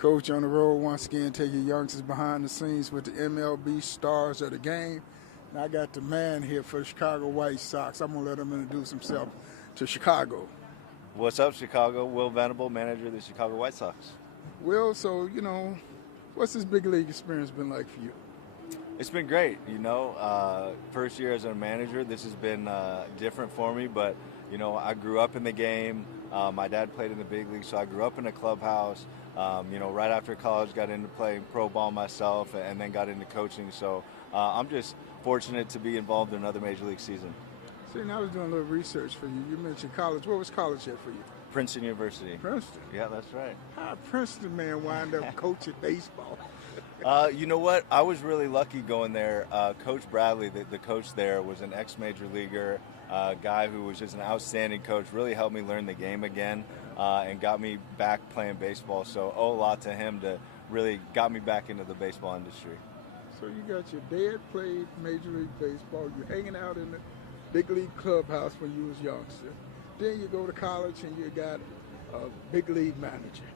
Coach, on the road once again, take your youngsters behind the scenes with the MLB stars of the game. And I got the man here for the Chicago White Sox. I'm going to let him introduce himself to Chicago. What's up, Chicago? Will Venable, manager of the Chicago White Sox. Will, so, what's this big league experience been like for you? It's been great, First year as a manager, this has been different for me, but, I grew up in the game. My dad played in the big league, so I grew up in a clubhouse. Right after college, got into playing pro ball myself and then got into coaching. So I'm just fortunate to be involved in another major league season. See, and I was doing a little research for you. You mentioned college. What was college at for you? Princeton University. Princeton? Yeah, that's right. How did Princeton man wind up coaching baseball? You know what? I was really lucky going there. Coach Bradley, the coach there, was an ex-major leaguer, guy who was just an outstanding coach, really helped me learn the game again and got me back playing baseball. So owe a lot to him to really got me back into the baseball industry. So you got your dad played Major League Baseball. You're hanging out in the big league clubhouse when you was youngster. Then you go to college and you got a big league manager.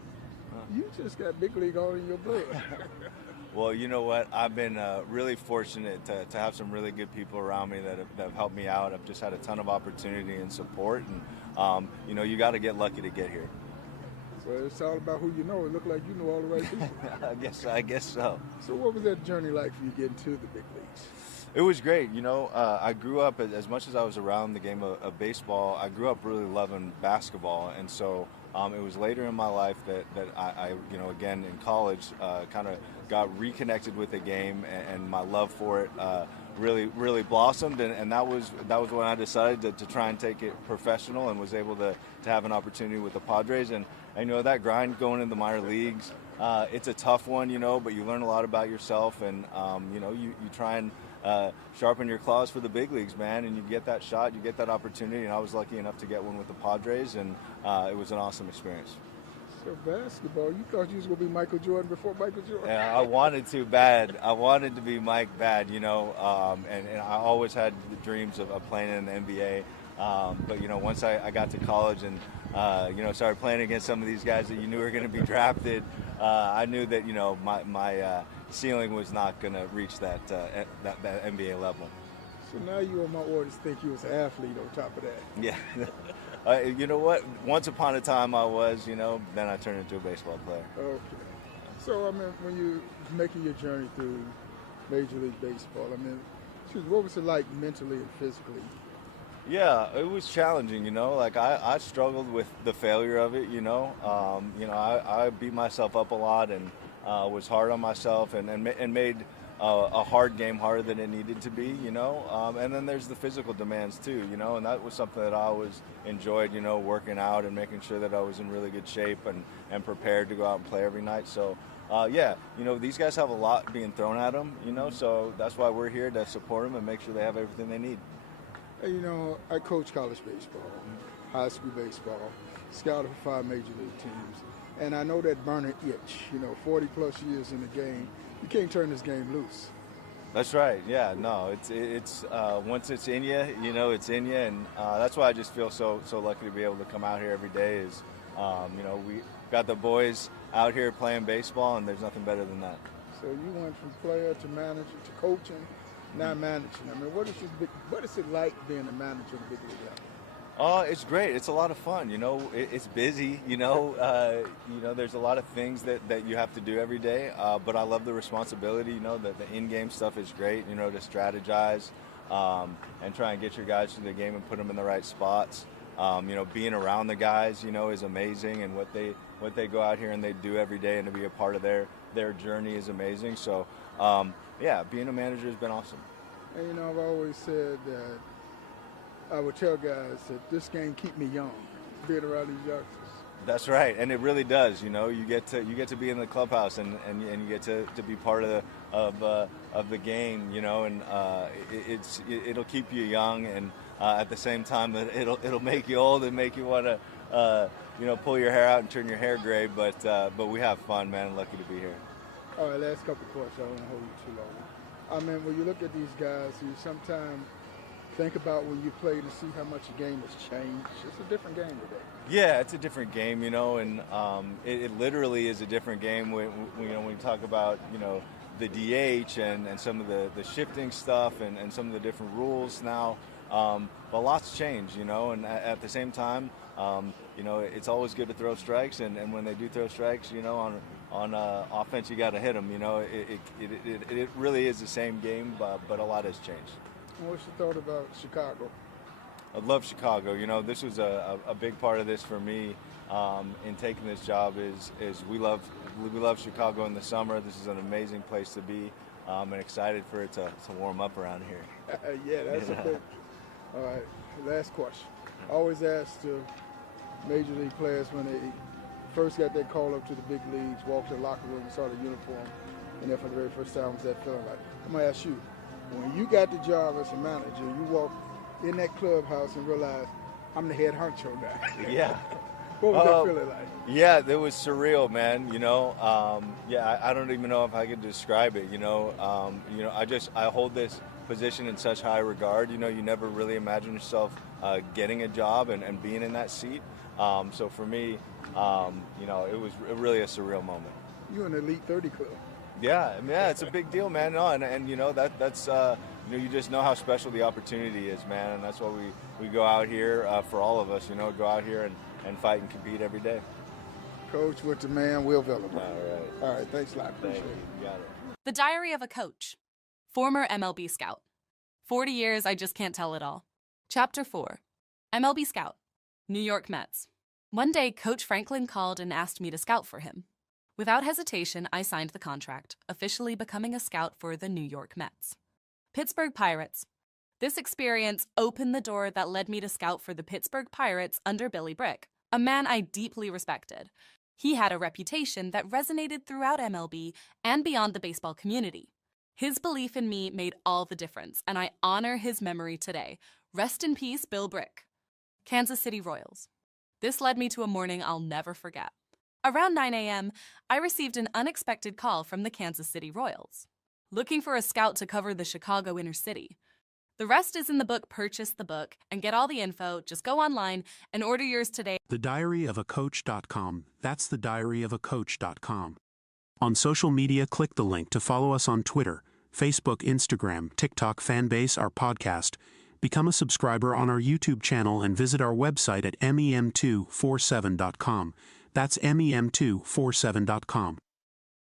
You just got big league all in your blood. Well, you know what? I've been really fortunate to have some really good people around me that have helped me out. I've just had a ton of opportunity and support, and you got to get lucky to get here. Well, it's all about who you know. It looked like you know all the right people. I guess so. So what was that journey like for you getting to the big leagues? It was great. I grew up, as much as I was around the game of baseball, I grew up really loving basketball. And so it was later in my life that I again in college, kind of got reconnected with the game, and my love for it really blossomed. And that was when I decided to try and take it professional, and was able to have an opportunity with the Padres. And that grind going into the minor leagues, it's a tough one, but you learn a lot about yourself, and you try and sharpen your claws for the big leagues, man, and you get that shot, you get that opportunity, and I was lucky enough to get one with the Padres, and it was an awesome experience. So basketball, you thought you was going to be Michael Jordan before Michael Jordan? Yeah, I wanted to bad. I wanted to be Mike bad, and I always had the dreams of playing in the NBA. But once I got to college and started playing against some of these guys that you knew were going to be drafted, I knew that my ceiling was not going to reach that NBA level. So now you on my orders think you was an athlete on top of that. Yeah. You know what? Once upon a time I was, then I turned into a baseball player. Okay. So, when you're making your journey through Major League Baseball, what was it like mentally and physically? Yeah, it was challenging, I struggled with the failure of it, I beat myself up a lot and was hard on myself and made a hard game harder than it needed to be, and then there's the physical demands too, and that was something that I always enjoyed, working out and making sure that I was in really good shape and prepared to go out and play every night. So, these guys have a lot being thrown at them, so that's why we're here to support them and make sure they have everything they need. Hey, I coach college baseball, high school baseball, scouted for 5 major league teams, and I know that burning itch, 40 plus years in the game. You can't turn this game loose. That's right. Yeah. No. It's once it's in you, it's in you, and that's why I just feel so lucky to be able to come out here every day. Is we got the boys out here playing baseball, and there's nothing better than that. So you went from player to manager to coaching, now managing. What is it like being a manager of the big league level? It's great. It's a lot of fun. It's busy. There's a lot of things that you have to do every day. But I love the responsibility. The in-game stuff is great. To strategize and try and get your guys through the game and put them in the right spots. Being around the guys, is amazing, and what they go out here and they do every day, and to be a part of their journey is amazing. So, being a manager has been awesome. And I've always said that I would tell guys that this game keep me young, being around these youngsters. That's right, and it really does. You get to be in the clubhouse and you get to be part of the game. And it'll keep you young, and at the same time that it'll make you old and make you want to pull your hair out and turn your hair gray. But we have fun, man. Lucky to be here. All right, last couple of questions. I don't want to hold you too long. When you look at these guys, you sometimes think about when you played and see how much the game has changed? It's a different game today. Yeah, it's a different game, you know, and it literally is a different game when we talk about, you know, the DH and some of the shifting stuff and some of the different rules now. But lots change, you know, and at the same time, you know, it's always good to throw strikes, and when they do throw strikes, you know, on offense, you got to hit them. You know, it really is the same game, but a lot has changed. What's your thought about Chicago? I love Chicago. You know, this was a big part of this for me in taking this job. Is we love Chicago in the summer. This is an amazing place to be, and excited for it to warm up around here. Yeah, that's a big. All right, last question. I always ask the major league players when they first got that call up to the big leagues, walked to the locker room and saw the uniform, and then for the very first time, what's that feeling like? I'm gonna ask you, when you got the job as a manager, you walked in that clubhouse and realized I'm the head honcho now. Yeah. What was that feeling like? Yeah, it was surreal, man. You know, I don't even know if I could describe it. You know, I hold this position in such high regard. You know, you never really imagine yourself getting a job and being in that seat. So for me, you know, it was really a surreal moment. You're in the Elite 30 club. Yeah, it's a big deal, man. No, and you know that's you know, you just know how special the opportunity is, man, and that's why we go out here for all of us. You know, go out here and fight and compete every day. Coach with the man, Will Venable. All right. All right, thanks a lot. Appreciate it. You got it. The Diary of a Coach. Former MLB Scout. 40 years, I just can't tell it all. Chapter 4. MLB Scout. New York Mets. One day, Coach Franklin called and asked me to scout for him. Without hesitation, I signed the contract, officially becoming a scout for the New York Mets. Pittsburgh Pirates. This experience opened the door that led me to scout for the Pittsburgh Pirates under Billy Brick, a man I deeply respected. He had a reputation that resonated throughout MLB and beyond the baseball community. His belief in me made all the difference, and I honor his memory today. Rest in peace, Bill Brick. Kansas City Royals. This led me to a morning I'll never forget. Around 9 a.m., I received an unexpected call from the Kansas City Royals, looking for a scout to cover the Chicago inner city. The rest is in the book. Purchase the book and get all the info. Just go online and order yours today. TheDiaryOfACoach.com. That's TheDiaryOfACoach.com. On social media, click the link to follow us on Twitter, Facebook, Instagram, TikTok, Fanbase, our podcast. Become a subscriber on our YouTube channel and visit our website at mem247.com. That's mem247.com.